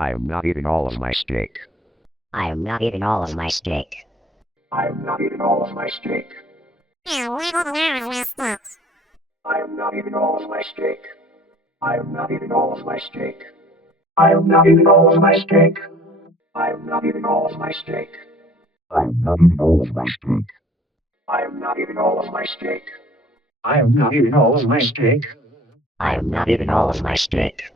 I am not eating all of my steak. I am not eating all of my steak. I am not eating all of my steak. I am not eating all of my steak. I am not eating all of my steak. I am not eating all of my steak. I am not eating all of my steak. I am not eating all of my steak. I am not eating all of my steak. I am not eating all of my steak. I am not eating all of my steak.